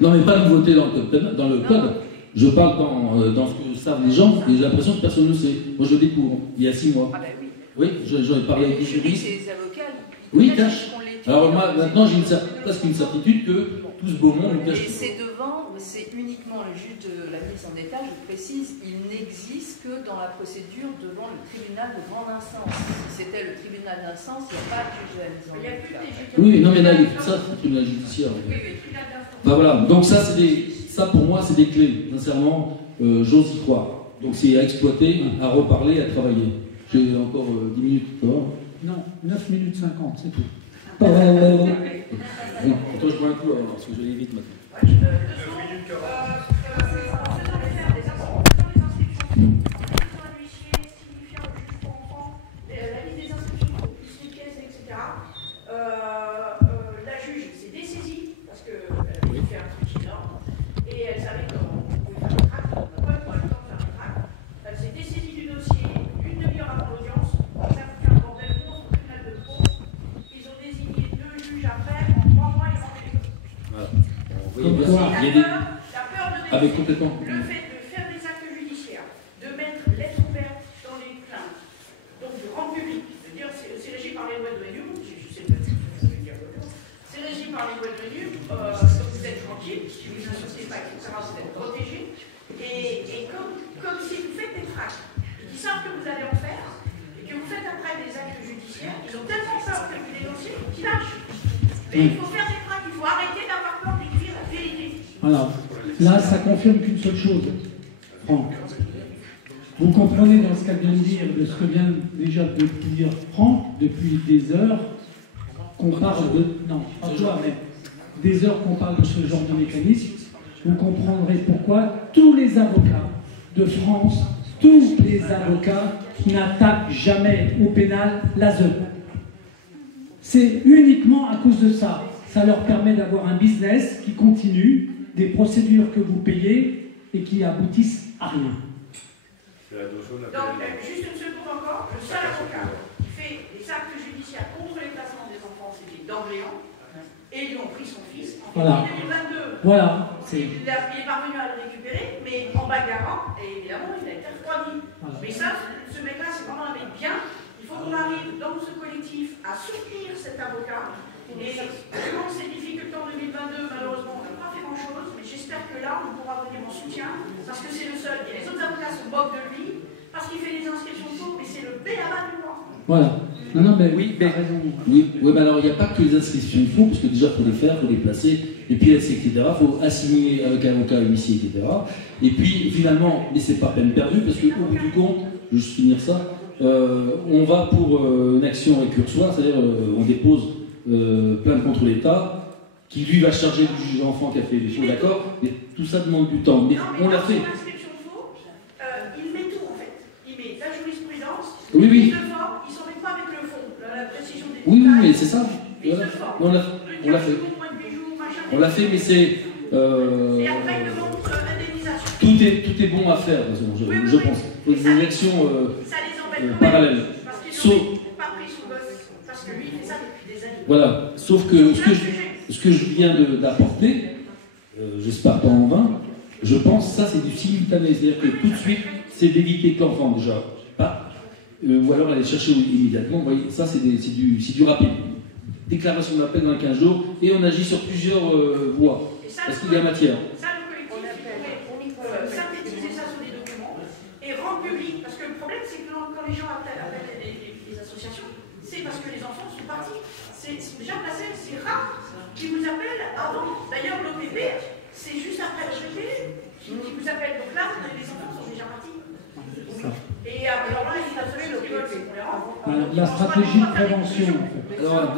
Non, mais pas nouveauté dans le code pénal, dans le Non. code. Je parle dans ce que savent les gens, et j'ai l'impression que personne ne le sait. Moi je le découvre, il y a 6 mois. Ah ben oui. Oui, j'en ai parlé avec des Je dis que juristes. c'est les avocats. Oui, peut-être cache. qu'on l'étudie Alors dans moi, le maintenant j'ai procédure. presque une certitude que tout ce beau monde nous Et cache tout. c'est devant, c'est uniquement le juge de la mise en état, je précise, il n'existe que dans la procédure devant le tribunal de grande instance. Si c'était le tribunal d'instance, il n'y a pas de juge de la mise en Il n'y a plus état. des juges. Oui, non mais là il y a tout ça, c'est le tribunal judiciaire. Oui, oui, tribunal d'instance. Enfin voilà, donc ça pour moi c'est des clés, sincèrement, j'ose y croire. Donc c'est à exploiter, à reparler, à travailler. J'ai encore 10 minutes, tu vois. Non, 9 minutes 50, c'est tout. Toi je prends un coup alors, parce que je vais aller vite maintenant. La juge s'est dessaisie parce qu'elle avait fait un truc énorme et elle savait qu'on pouvait faire le tract. On n'a pas eu le temps de faire le tract. Elle s'est dessaisie du dossier une demi-heure avant l'audience. Ça a fait un bordel monstre au tribunal de Pau. Ils ont désigné 2 juges après. En 3 mois, ils ont fait les choses. Voilà. Vous voyez bien, il y a des... La peur de Avec complètement. le fait de faire des actes judiciaires, de mettre lettre ouverte dans les plaintes, donc de rendre public, de dire c'est régi par les lois de l'ONU, je sais pas ce que je veux dire, c'est régi par les lois de l'ONU, donc vous êtes tranquille, si vous n'associez pas, etc., vous êtes protégé, et comme si vous faites des tracts, ils savent que vous allez en faire, et que vous faites après des actes judiciaires, ils ont tellement peur que vous dénonciez qu'ils lâchent. Mais il faut faire des tracts, il faut arrêter d'avoir peur d'écrire la vérité. Alors, là, ça confirme qu'une seule chose, Franck. Vous comprenez dans ce qu'elle vient de dire, de ce que vient déjà de dire Franck, depuis des heures, qu'on parle de... Non, pas toi, mais des heures qu'on parle de ce genre de mécanisme, vous comprendrez pourquoi tous les avocats de France, tous les avocats n'attaquent jamais au pénal l'ASE. C'est uniquement à cause de ça. Ça leur permet d'avoir un business qui continue, des procédures que vous payez et qui aboutissent à rien. Donc, juste une seconde encore, le seul avocat qui fait des actes judiciaires contre les placements des enfants, c'était d'Orléans, et ils lui ont pris son fils en Voilà. 2022. Voilà. Il est parvenu à le récupérer, mais en bagarrant, et évidemment, il a été refroidi. Voilà. Mais ça, ce mec-là, c'est vraiment un mec bien. Il faut qu'on arrive dans ce collectif à soutenir cet avocat. Et selon ces difficultés en 2022, malheureusement, on n'a pas fait grand-chose, mais j'espère que là, on pourra venir en soutien, parce que c'est le seul. Et les autres avocats se moquent de lui, parce qu'il fait des inscriptions de taux, mais c'est le B.A.B.A. du roi. Voilà. Non, non, mais Oui, t'as mais- raison. Oui, mais alors il n'y a pas que les inscriptions de fonds, parce que déjà il faut les faire, il faut les placer, les pièces, etc. Il faut assigner avec un avocat, huissier, etc. Et puis finalement, mais c'est pas peine perdue, parce qu'au bout du compte, je vais juste finir ça, on va pour une action récursoire, c'est-à-dire on dépose plainte contre l'État, qui lui va charger du juge d'enfant qui a fait des faux, d'accord, et tout ça demande du temps. Mais Non, mais on l'a dans fait. son inscription de faux, il met tout en fait. Il met la jurisprudence, Oui, oui. il le forme, il s'en met pas avec le fond, la précision des Oui, oui, détails. mais c'est ça. Il Voilà. se forme. On l'a Le fait. jours, moins de 8 jours, machin. On l'a fait, mais c'est. Et après, il demande indemnisation. Tout est bon à faire, de toute façon, je pense. Il faut des actions Ça les embête quand même. parallèles. Parce qu'ils Sauf- n'ont pas pris son gosse. Parce que lui, il fait ça depuis des années. Voilà. Sauf que ce que je viens d'apporter, j'espère pas en vain, je pense ça c'est du simultané. C'est-à-dire que tout de suite, c'est d'éviter que l'enfant déjà parte, ou alors aller chercher immédiatement. Vous voyez, ça c'est du rapide. Déclaration d'appel dans les 15 jours, et on agit sur plusieurs voies. Et ça, Parce qu'il y a matière. Ça, le collectif, il pourrait synthétiser ça sur des documents et rendre public. Parce que le problème, c'est que quand les gens appellent les associations, c'est parce que les enfants sont partis. C'est déjà placé, c'est rare qui vous appellent avant. D'ailleurs, l'OPP, c'est juste après le traité qui vous appelle. Donc là, les enfants sont déjà partis. Et alors là, ils savent ce qu'ils veulent, c'est qu'on les rend. La stratégie de prévention, en fait. Alors,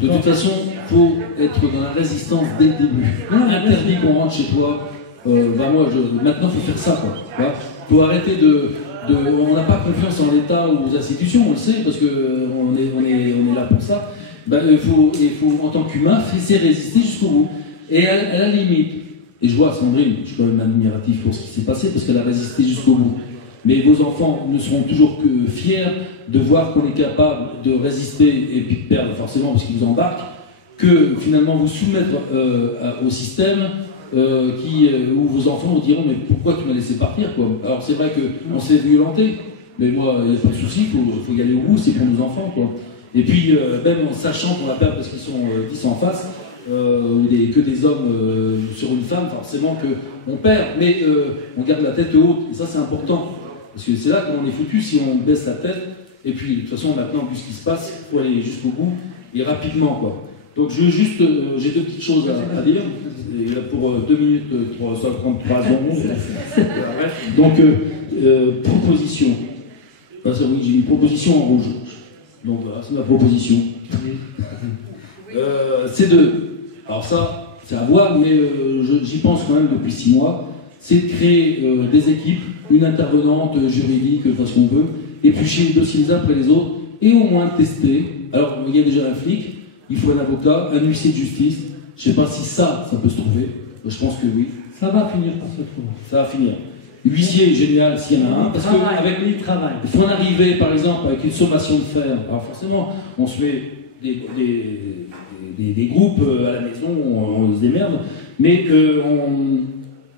de toute façon, il faut être dans la résistance dès le début. Interdit qu'on rentre chez toi. Maintenant, il faut faire ça. Il faut arrêter on n'a pas confiance en l'État ou aux institutions, on le sait, parce qu'on est là pour ça. Il faut, en tant qu'humain, c'est résister jusqu'au bout. Et à la limite, et je vois Sandrine, je suis quand même admiratif pour ce qui s'est passé, parce qu'elle a résisté jusqu'au bout. Mais vos enfants ne seront toujours que fiers de voir qu'on est capable de résister et puis de perdre forcément parce qu'ils vous embarquent, que finalement vous soumettre au système où vos enfants vous diront mais pourquoi tu m'as laissé partir quoi. Alors c'est vrai qu'on s'est violenté, mais moi il n'y a pas de souci, il faut y aller au bout, c'est pour nos enfants quoi. Et puis même en sachant qu'on va perdre parce qu'ils sont 10 en face, que des hommes sur une femme, forcément qu'on perd, mais on garde la tête haute, et ça c'est important. Parce que c'est là qu'on est foutu si on baisse la tête. Et puis, de toute façon, maintenant, vu ce qui se passe, il faut aller jusqu'au bout et rapidement, quoi. Donc, j'ai deux petites choses à dire. Et là, pour 2 minutes, 333 secondes. Donc, proposition. Oui, j'ai une proposition en rouge. Donc, voilà, c'est ma proposition. C'est alors ça, c'est à voir, mais j'y pense quand même depuis 6 mois. C'est de créer des équipes, une intervenante juridique, ce qu'on veut, éplucher les dossiers les uns après les autres, et au moins tester. Alors, il y a déjà un flic, il faut un avocat, un huissier de justice. Je ne sais pas si ça peut se trouver. Je pense que oui. Ça va finir par se trouver. Ça va finir. Huissier, génial, s'il y en a un. Parce qu'avec lui, il faut en arriver, par exemple, avec une sommation de fer. Alors, forcément, on se met des groupes à la maison, on se démerde, mais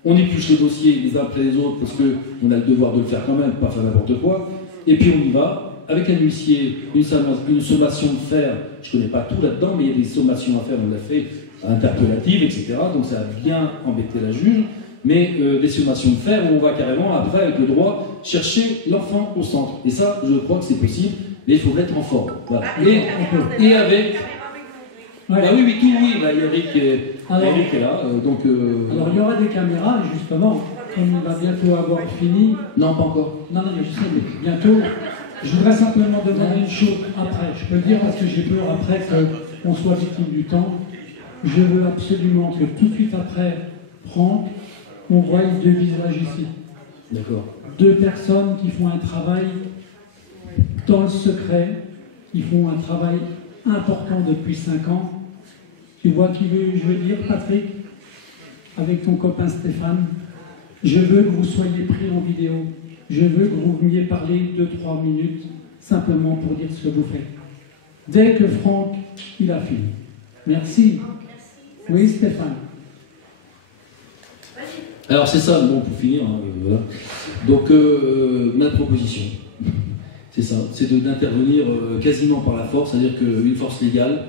on épluche les dossiers les uns après les autres parce qu'on a le devoir de le faire quand même, pas faire n'importe quoi. Et puis on y va, avec un huissier, une sommation de faire, je ne connais pas tout là-dedans, mais il y a des sommations à faire, on l'a fait, interpellatives, etc. Donc ça a bien embêté la juge. Mais des sommations de faire où on va carrément, après, avec le droit, chercher l'enfant au centre. Et ça, je crois que c'est possible, mais il faut mettre en forme. Voilà. Et avec... Ouais. Bah oui, tout, oui, bah, Eric est là, donc... Alors, il y aura des caméras, justement, comme il va bientôt avoir fini... Non, pas encore. Non, mais je sais, mais bientôt... Je voudrais simplement demander une chose après. Je peux le dire parce que j'ai peur après qu'on soit victime du temps. Je veux absolument que tout de suite après, Franck, on voit 2 visages ici. D'accord. 2 personnes qui font un travail dans le secret, qui font un travail important depuis 5 ans. Tu vois qui je veux dire, Patrick, avec ton copain Stéphane. Je veux que vous soyez pris en vidéo. Je veux que vous veniez parler 2-3 minutes, simplement pour dire ce que vous faites. Dès que Franck, il a fini. Merci. Oui, Stéphane. Alors c'est ça, bon, pour finir, hein, voilà. Donc ma proposition, c'est ça, c'est d'intervenir quasiment par la force, c'est-à-dire qu'une force légale,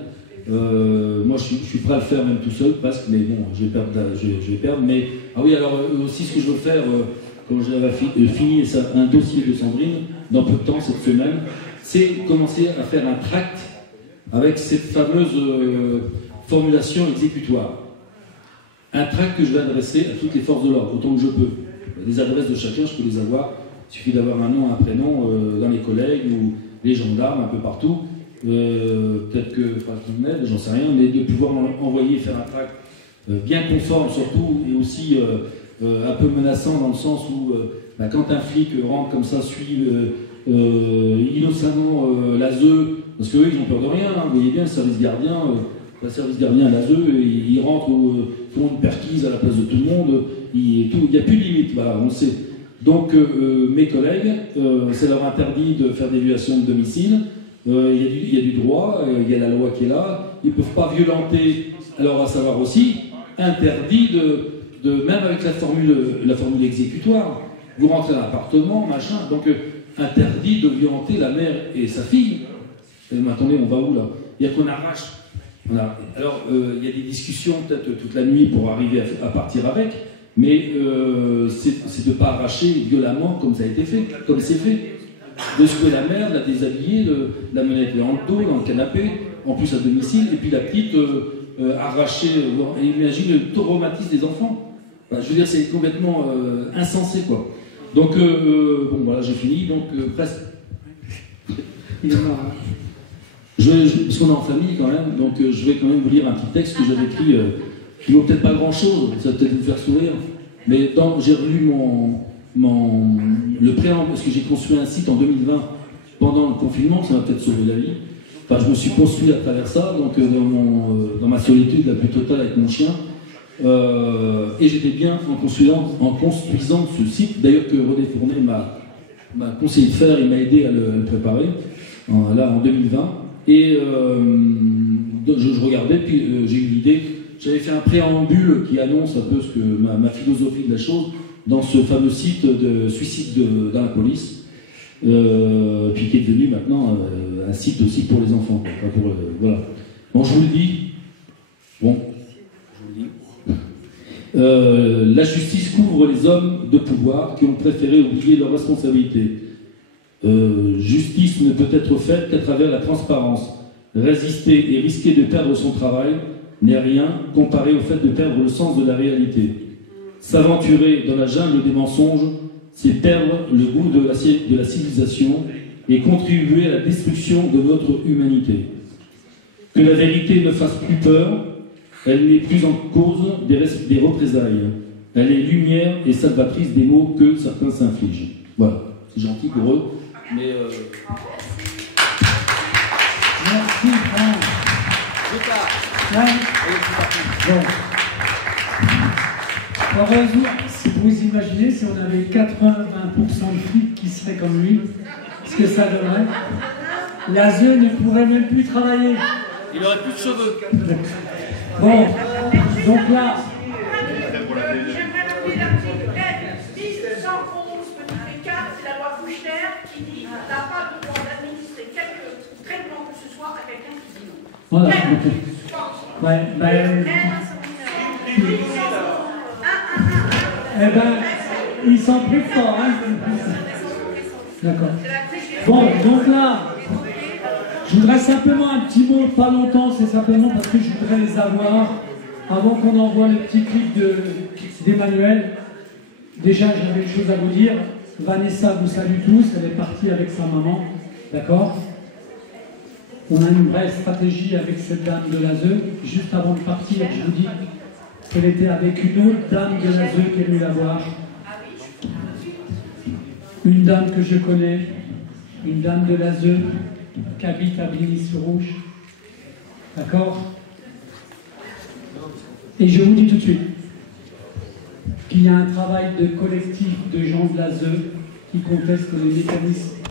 moi je suis prêt à le faire même tout seul, presque, mais bon, je vais perdre, mais, ah oui, alors aussi ce que je veux faire, quand j'avais fini un dossier de Sandrine, dans peu de temps, cette semaine, c'est commencer à faire un tract avec cette fameuse formulation exécutoire. Un tract que je vais adresser à toutes les forces de l'ordre, autant que je peux. Les adresses de chacun, je peux les avoir. Il suffit d'avoir un nom, un prénom dans les collègues ou les gendarmes, un peu partout. Peut-être que Franck m'aide, j'en sais rien, mais de pouvoir envoyer, faire un tract bien conforme surtout, et aussi un peu menaçant dans le sens où quand un flic rentre comme ça, suit innocemment l'ASE, parce qu'eux ils n'ont peur de rien, hein, vous voyez bien, le service gardien à l'ASE, ils rentrent, font une perquise à la place de tout le monde, il n'y a plus de limite, voilà, on le sait. Donc mes collègues, ça leur interdit de faire des violations de domicile, il y a du droit, il y a la loi qui est là, ils ne peuvent pas violenter, alors à savoir aussi, interdit même avec la formule exécutoire, vous rentrez dans l'appartement, machin, donc interdit de violenter la mère et sa fille. Mais attendez, on va où là? Il y a qu'on arrache. Alors, il y a des discussions peut-être toute la nuit pour arriver à partir avec, mais c'est de ne pas arracher violemment comme ça a été fait, comme c'est fait. De secouer la mère, de la déshabiller, de la mener dans le dos, dans le canapé, en plus à domicile, et puis la petite arrachée, imagine le traumatisme des enfants. Enfin, je veux dire, c'est complètement insensé, quoi. Donc, bon, voilà, j'ai fini, donc presque. Il est mort. Parce qu'on est en famille quand même, donc je vais quand même vous lire un petit texte que j'avais écrit, qui ne vaut peut-être pas grand-chose, ça va peut-être vous faire sourire, mais j'ai relu le préambule, parce que j'ai construit un site en 2020, pendant le confinement, ça m'a peut-être sauvé la vie. Enfin, je me suis construit à travers ça, donc dans ma solitude la plus totale avec mon chien, et j'étais bien en construisant ce site, d'ailleurs que René Fournet m'a conseillé de faire, il m'a aidé à le préparer, là en 2020. Et je regardais, puis j'ai eu l'idée, j'avais fait un préambule qui annonce un peu ce que ma philosophie de la chose dans ce fameux site de suicide dans la police, puis qui est devenu maintenant un site aussi pour les enfants. Voilà. Bon, je vous le dis. Bon, je vous le dis. La justice couvre les hommes de pouvoir qui ont préféré oublier leurs responsabilités. Justice ne peut être faite qu'à travers la transparence. Résister et risquer de perdre son travail n'est rien comparé au fait de perdre le sens de la réalité. S'aventurer dans la jungle des mensonges, c'est perdre le goût de la civilisation et contribuer à la destruction de notre humanité. Que la vérité ne fasse plus peur, elle n'est plus en cause des représailles. Elle est lumière et salvatrice des maux que certains s'infligent. Voilà, c'est gentil pour eux, mais... Merci, Franck. Ouais. Bon. Heureusement, si vous imaginez, si on avait 80-20% de flics qui seraient comme lui, ce que ça donnerait, l'ASE ne pourrait même plus travailler. Il n'aurait plus de cheveux. Bon, donc là... J'aimerais rappeler l'article 1111, petit 4, c'est la loi Kouchner qui dit qu'on n'a pas le droit d'administrer quelque traitement que ce soit à quelqu'un qui dit non. Voilà. Ouais, eh ben, ils sont plus forts, hein. D'accord. Bon, donc là, je voudrais simplement un petit mot, pas longtemps, c'est simplement parce que je voudrais les avoir avant qu'on envoie le petit clip d'Emmanuel. Déjà, j'avais une chose à vous dire. Vanessa vous salue tous, elle est partie avec sa maman, d'accord? On a une vraie stratégie avec cette dame de l'ASE. Juste avant de partir, je vous dis qu'elle était avec une autre dame de l'ASE qui est venue la voir. Une dame que je connais, une dame de l'ASE qui habite à Bligny-sur-Rouge. D'accord? Et je vous dis tout de suite qu'il y a un travail de collectif de gens de l'ASE qui contestent les mécanismes